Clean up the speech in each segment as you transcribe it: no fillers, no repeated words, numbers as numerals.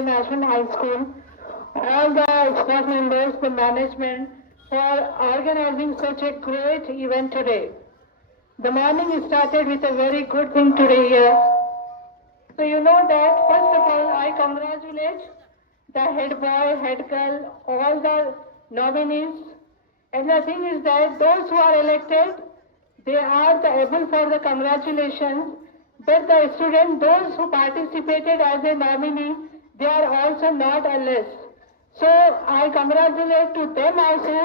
International High School, all the staff members, the management, for organizing such a great event today. The morning started with a very good thing today here. So you know that, first of all, I congratulate the head boy, head girl, all the nominees. And the thing is that those who are elected, they are able for the congratulations. But the students, those who participated as a nominee, they are also not a less. So I congratulate to them also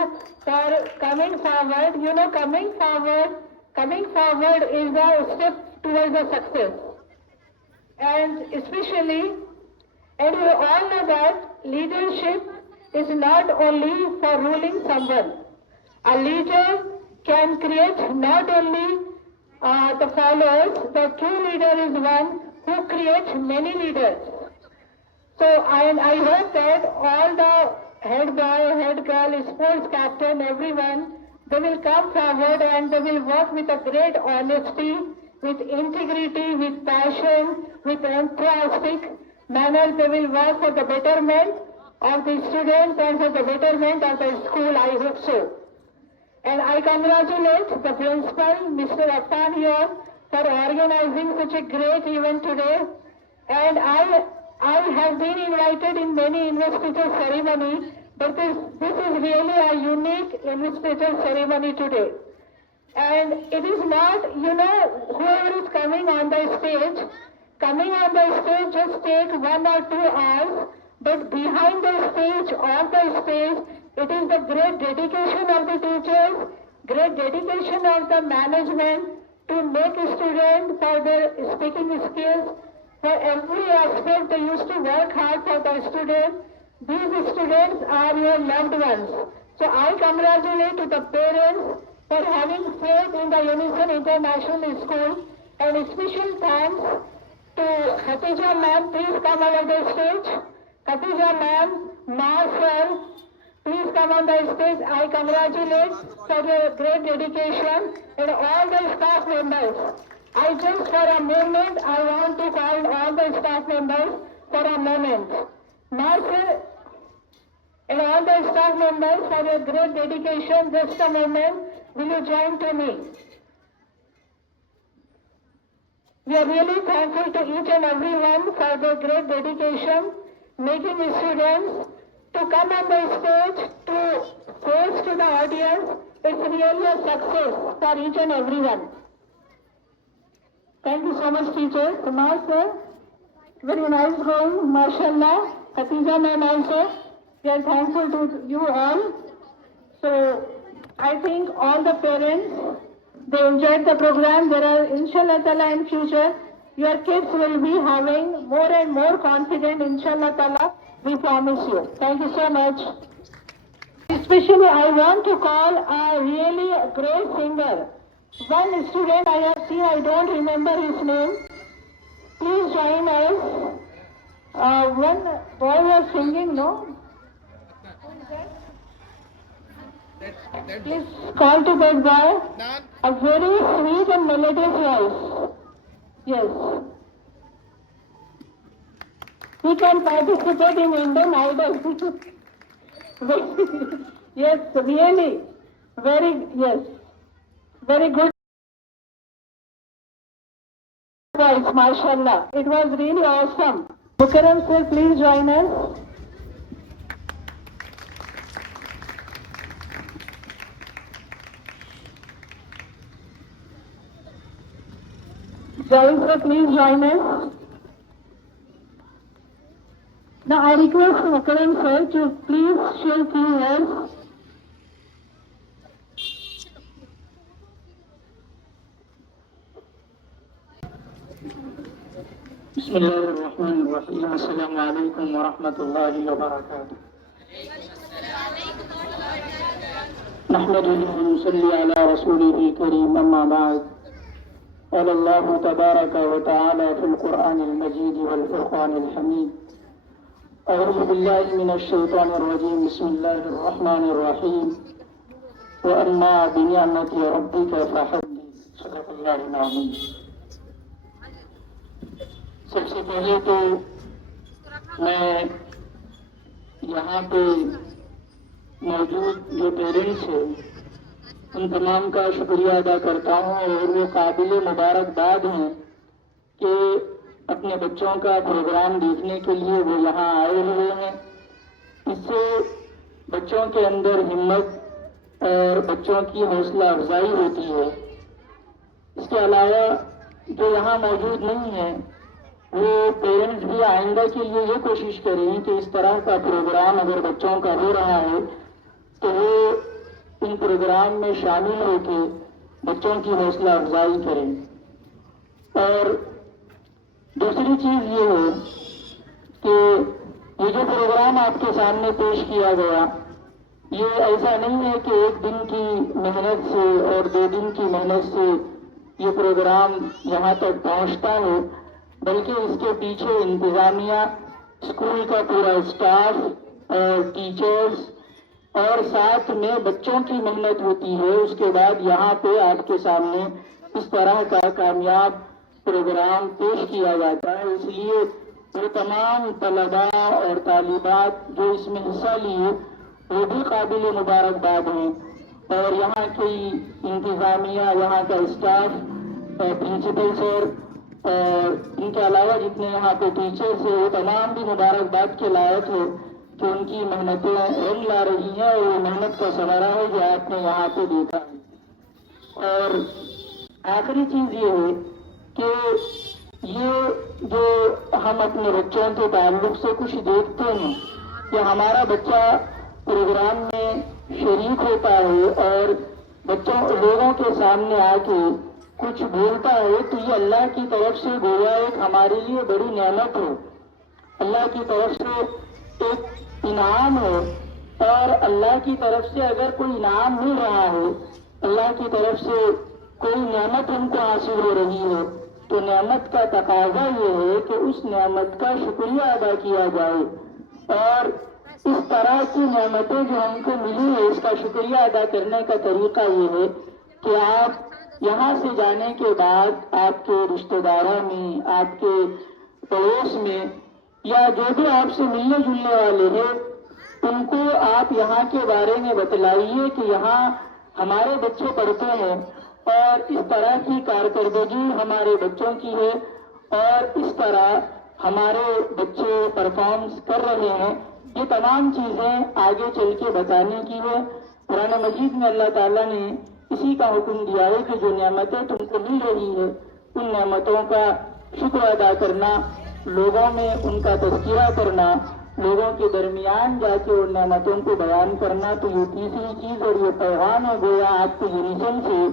for coming forward. You know, coming forward is a step towards the success. And especially, and you all know that leadership is not only for ruling someone. A leader can create not only the followers, the true leader is one who creates many leaders. So I hope that all the head boy, head girl, sports captain, everyone, they will come forward and they will work with a great honesty, with integrity, with passion, with enthusiastic manner. They will work for the betterment of the students and for the betterment of the school, I hope so. And I congratulate the principal, Mr. Affan here, for organizing such a great event today. And I have been invited in many investiture ceremony, but this is really a unique investiture ceremony today. And it is not, you know, whoever is coming on the stage just take 1 or 2 hours, but behind the stage, on the stage, it is the great dedication of the teachers, great dedication of the management to make students for their speaking skills. For every aspect, they used to work hard for the students. These students are your loved ones. So I congratulate to the parents for having faith in the Unison International School, and special thanks to Khatija ma'am. Please come over the stage. Khatija ma'am, Ma sir, please come on the stage. I congratulate for your great dedication and all the staff members. I just for a moment, I want to call all the staff members for a moment. Ma sir and all the staff members for your great dedication. Just a moment, will you join to me? We are really thankful to each and every one for their great dedication, making students to come on the stage, to face to the audience. It's really a success for each and every one. Thank you so much, teachers. Kumar sir, very nice going, mashallah. Khatija ma'am also. We are thankful to you all. So I think all the parents, they enjoyed the program. There are, inshallah ta'ala, in future, your kids will be having more and more confidence, inshallah ta'ala. We promise you. Thank you so much. Especially, I want to call a really great singer. One student I have seen, I don't remember his name. Please join us. One boy was singing, no? Please call to that boy. A very sweet and melodious voice. Yes. He can participate in Indian Idol. Yes, really. Very good voice, mashallah. It was really awesome. Bukaram sir, please join us. Jai sir, please join us. Now I request Bukaram sir to please share few words. بسم الله الرحمن الرحيم. السلام عليكم ورحمة الله وبركاته. نحمده ونصلي على رسوله الكريم. أما بعد، قال الله تبارك وتعالى في القرآن المجيد والفرقان الحميد: أعوذ بالله من الشيطان الرجيم. بسم الله الرحمن الرحيم. وأما بنعمة ربك فحدث. صدق الله العظيم. سب سے پہلے تو میں یہاں پہ موجود جو پیرنٹس ہیں ان تمام کا شکریہ ادا کرتا ہوں، اور وہ قابل مبارکباد ہیں کہ اپنے بچوں کا پروگرام دیکھنے کے لیے وہ یہاں آئے ہوئے ہیں۔ اس سے بچوں کے اندر ہمت اور بچوں کی حوصلہ افزائی ہوتی ہے۔ اس کے علاوہ جو یہاں موجود نہیں ہیں وہ پیرنٹس بھی آئندہ کے لیے یہ کوشش کریں کہ اس طرح کا پروگرام اگر بچوں کا ہو رہا ہے تو وہ ان پروگرام میں شامل ہو کے بچوں کی حوصلہ افزائی کریں۔ اور دوسری چیز یہ ہے کہ یہ جو پروگرام آپ کے سامنے پیش کیا گیا، یہ ایسا نہیں ہے کہ ایک دن کی محنت سے اور 2 دن کی محنت سے یہ پروگرام یہاں تک پہنچتا ہے، بلکہ اس کے پیچھے انتظامیہ، اسکول کا پورا اسٹاف اور ٹیچرز اور ساتھ میں بچوں کی محنت ہوتی ہے۔ اس کے بعد یہاں پہ آپ کے سامنے اس طرح کا کامیاب پروگرام پیش کیا جاتا ہے۔ اس لیے وہ تمام طلباء اور طالبات جو اس میں حصہ لیے وہ بھی قابل مبارکباد ہیں، اور یہاں کی انتظامیہ، یہاں کا اسٹاف، پرنسپل سر اور ان کے علاوہ جتنے یہاں پہ ٹیچرز ہیں وہ تمام بھی مبارکباد کے لائق ہے کہ ان کی محنتیں رنگ لا رہی ہیں، اور وہ محنت کا ثمرہ ہے جو آپ نے یہاں پہ دیکھا ہے۔ اور آخری چیز یہ ہے کہ یہ جو ہم اپنے بچوں کے تعلق سے کچھ دیکھتے ہیں کہ ہمارا بچہ پروگرام میں شریک ہوتا ہے اور بچوں لوگوں کے سامنے آ کے کچھ بولتا ہے، تو یہ اللہ کی طرف سے گویا ایک ہمارے لیے بڑی نعمت ہے، اللہ کی طرف سے ایک انعام ہے۔ اور اللہ کی طرف سے اگر کوئی انعام مل رہا ہے، اللہ کی طرف سے کوئی نعمت ہم کو حاصل ہو رہی ہے، تو نعمت کا تقاضا یہ ہے کہ اس نعمت کا شکریہ ادا کیا جائے۔ اور اس طرح کی نعمتیں جو ہم کو ملی ہے اس کا شکریہ ادا کرنے کا طریقہ یہ ہے کہ آپ یہاں سے جانے کے بعد آپ کے رشتہ داروں میں، آپ کے پڑوس میں، یا جو بھی آپ سے ملنے جلنے والے ہیں ان کو آپ یہاں کے بارے میں بتلائیے کہ یہاں ہمارے بچے پڑھتے ہیں اور اس طرح کی کارکردگی ہمارے بچوں کی ہے، اور اس طرح ہمارے بچے پرفارمنس کر رہے ہیں۔ یہ تمام چیزیں آگے چل کے بتانے کی ہے۔ قرآن مجید میں اللہ تعالیٰ نے اسی کا حکم دیا ہے کہ جو نعمتیں تم کو مل رہی ہے ان نعمتوں کا شکر ادا کرنا، لوگوں میں ان کا تذکرہ کرنا، لوگوں کے درمیان جا کے ان نعمتوں کو بیان کرنا۔ تو یہ تیسری چیز اور یہ پیغام ہے گویا آپ کے یونیسن سے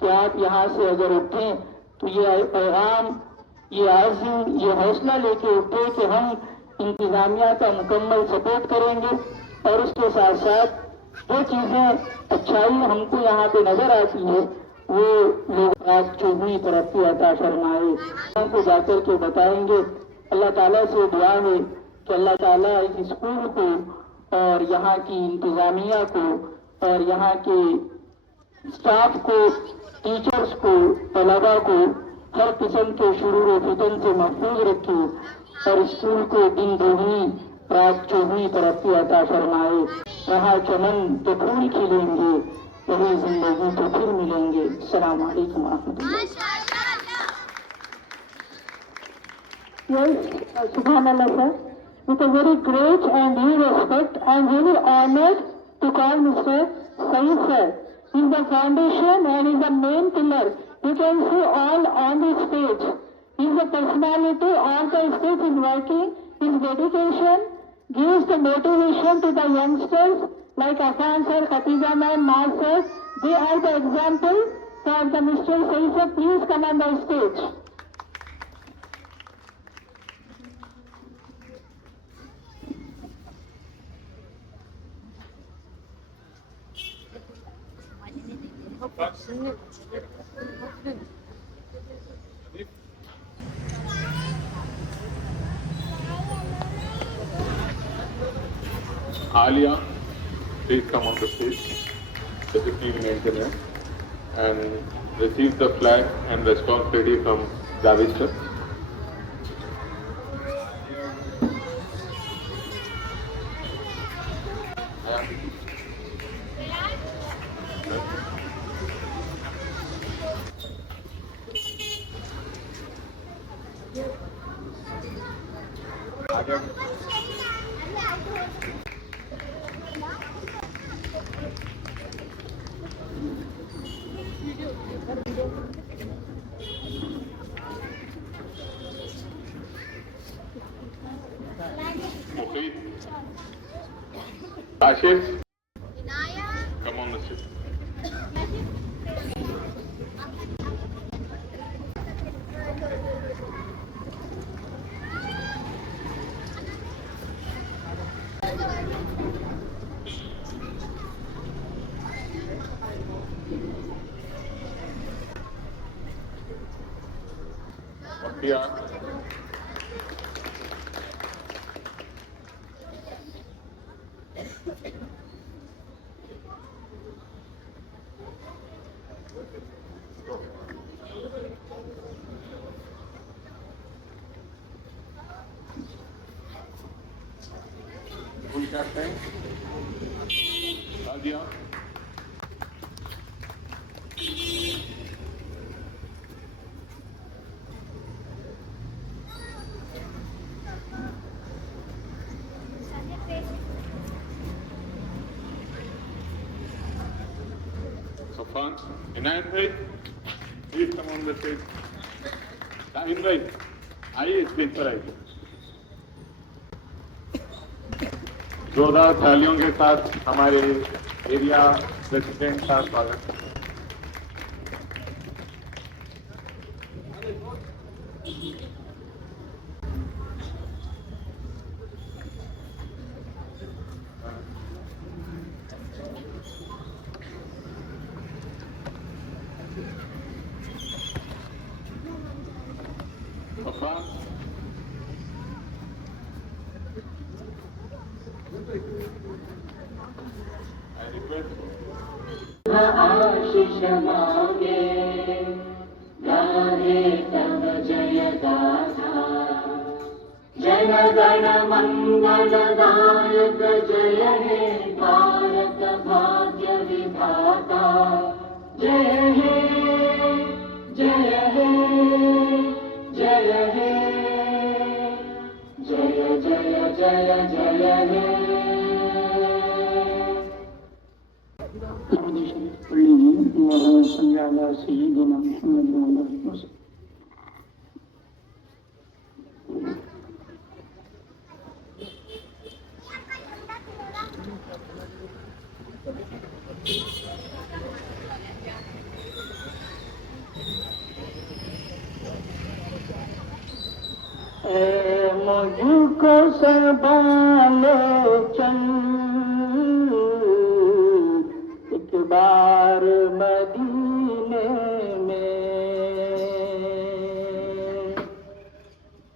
کہ آپ یہاں سے اگر اٹھیں تو یہ پیغام، یہ عزم، یہ حوصلہ لے کے اٹھے کہ ہم انتظامیہ کا مکمل سپورٹ کریں گے، اور اس کے ساتھ ساتھ جو چیزیں اچھائی ہم کو یہاں پہ نظر آتی ہے وہ لوگ آج چوہنی ترقی عطا فرمائے ان کو جا کر کے بتائیں گے۔ اللہ تعالیٰ سے دعا ہے کہ اللہ تعالیٰ اس اسکول کو اور یہاں کی انتظامیہ کو اور یہاں کے اسٹاف کو، ٹیچرز کو، طلباء کو ہر قسم کے شرور و فتن سے محفوظ رکھے، اور اسکول کو دن دوگنی رات چوگنی ترقی عطا فرمائے۔ رہا چمن تو پھول کھلیں گے، وہی زندگی تو پھر ملیں گے۔ السلام علیکم ورحمۃ اللہ۔ Yes, Subhanallah sir. With a very great and due respect, I am really honored to call Mr. Saeed sir. He is the foundation and is the main pillar. You can see all on the stage. He is the personality on the stage is working. His dedication gives the motivation to the youngsters like Afan sir, Khatija ma'am, Maz sir. They are the example for the Mr. Saeed sir. Please come on the stage. Alia, please come on the stage, the 15 engineer, and receive the flag and responsibility from David sir. Muqeed. Ashish. Come on, Ashish. Bhaktiya. Full captain. Radia. Safan. Inayat bhai. Please come on the stage. Shaheen bhai. आइए stage पर आइए. जोरदार तालियों के साथ हमारे area president का स्वागत. आशीष मांगे गाहे तब जय गाथा जन गण मंगलदायक जय हे भारत भाग्य विधाता जय हे जय हे जय हे जय जय जय जय हे. اللهم صل على سيدنا محمد وعلى آله وسلم. اے مجھ کو سنبھالو چل ایک بار مدینے میں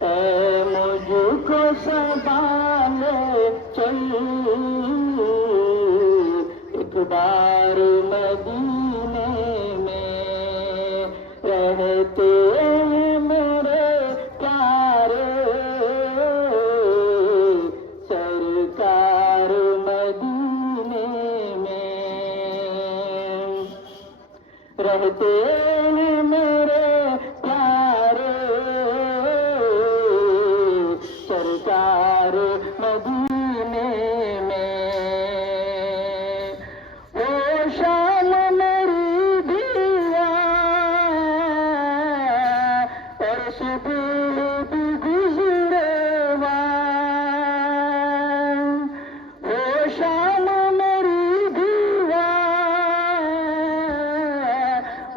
اے مجھ کو سنبھالے چل ایک بار مدینے میں رہتے میرے پیارے سرکار مدینے میں رہتے میرے پیارے سرکار مدینے میں. او شام میری دیا اور صبح بھی گزرے او شام میری دیا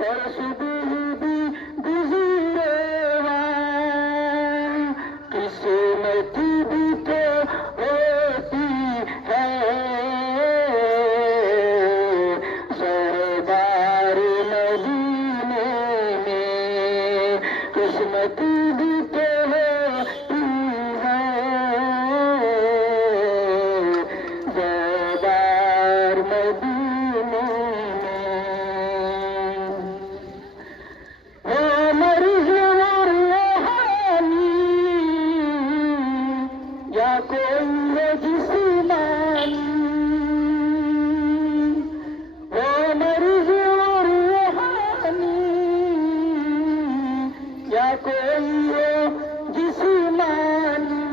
اور صبح بھی گزرے قسمت بھی تو ہوتی ہے سردار مدینے میں قسمت بھی تو ہوتی ہے سردار مدینے میں. او مرض اور روحانی یا کوئی ہے جسمانی او مرض اور روحانی یا کوئی ہے جسمانی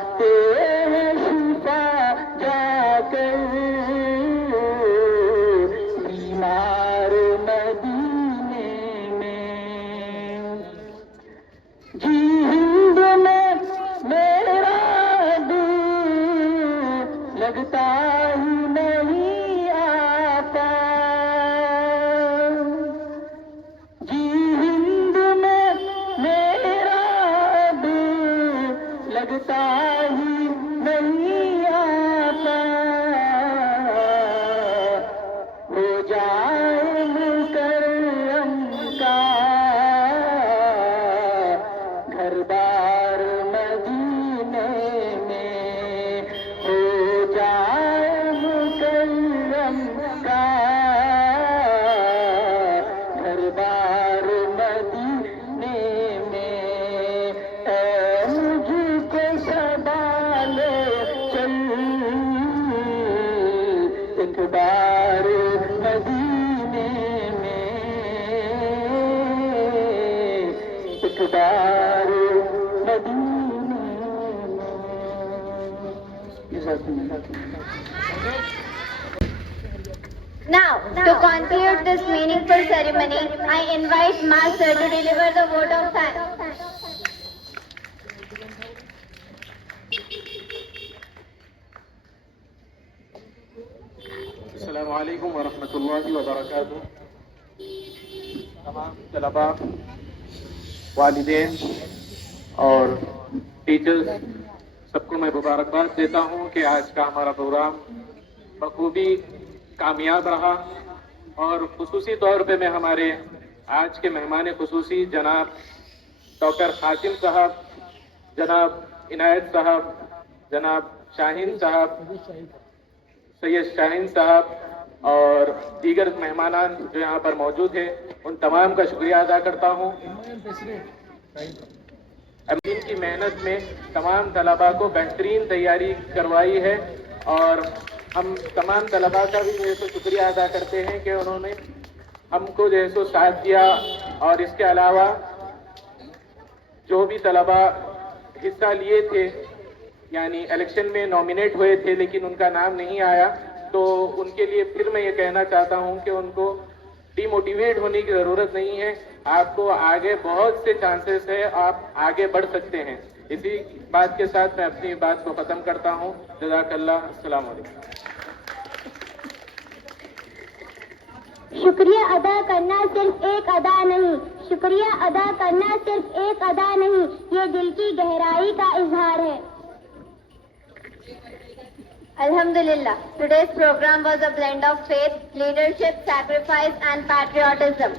پاتے ہیں شفا جا کر بیمار مدینے میں. جی ہند میں میرا دل لگتا ہی نہیں آتا. جی ہند میں میرا دل لگتا ہی نہیں آتا. ہو جائے مکرم کا گھر بار مدینے میں. ہو جائے مکرم کا گھر بار مدینے میں. اے مجھ کو سنبھالے چل ایک بار مدینے میں. ایک بار مدینے میں. جزاک اللہ. Now, to conclude this meaningful ceremony, I invite Master to deliver the vote of thanks. السلام علیکم ورحمۃ اللہ وبرکاتہ. تمام طلباء، والدین اور ٹیچرز سب کو میں مبارکباد دیتا ہوں کہ آج کا ہمارا پروگرام بخوبی کامیاب رہا. اور خصوصی طور پہ میں ہمارے آج کے مہمان خصوصی جناب ڈاکٹر حاتم صاحب، جناب عنایت صاحب، جناب شاہین صاحب، سید شاہین صاحب اور دیگر مہمانان جو یہاں پر موجود ہیں، ان تمام کا شکریہ ادا کرتا ہوں. ان کی محنت میں تمام طلباء کو بہترین تیاری کروائی ہے اور ہم تمام طلباء کا بھی جو ہے سو شکریہ ادا کرتے ہیں کہ انہوں نے ہم کو جو ہے سو ساتھ دیا. اور اس کے علاوہ جو بھی طلباء حصہ لیے تھے، یعنی الیکشن میں نامینیٹ ہوئے تھے لیکن ان کا نام نہیں آیا، تو ان کے لیے پھر میں یہ کہنا چاہتا ہوں کہ ان کو ڈی موٹیویٹ ہونے کی ضرورت نہیں ہے. آپ کو آگے بہت سے چانسز ہے، آپ آگے بڑھ سکتے ہیں. اسی بات کے ساتھ میں اپنی بات کو ختم کرتا ہوں. جزاک اللہ. السلام علیکم. شکریہ ادا کرنا صرف ایک ادا نہیں، شکریہ ادا کرنا صرف ایک ادا نہیں، یہ دل کی گہرائی کا اظہار ہے. Alhamdulillah, today's program was a blend of faith, leadership, sacrifice and patriotism.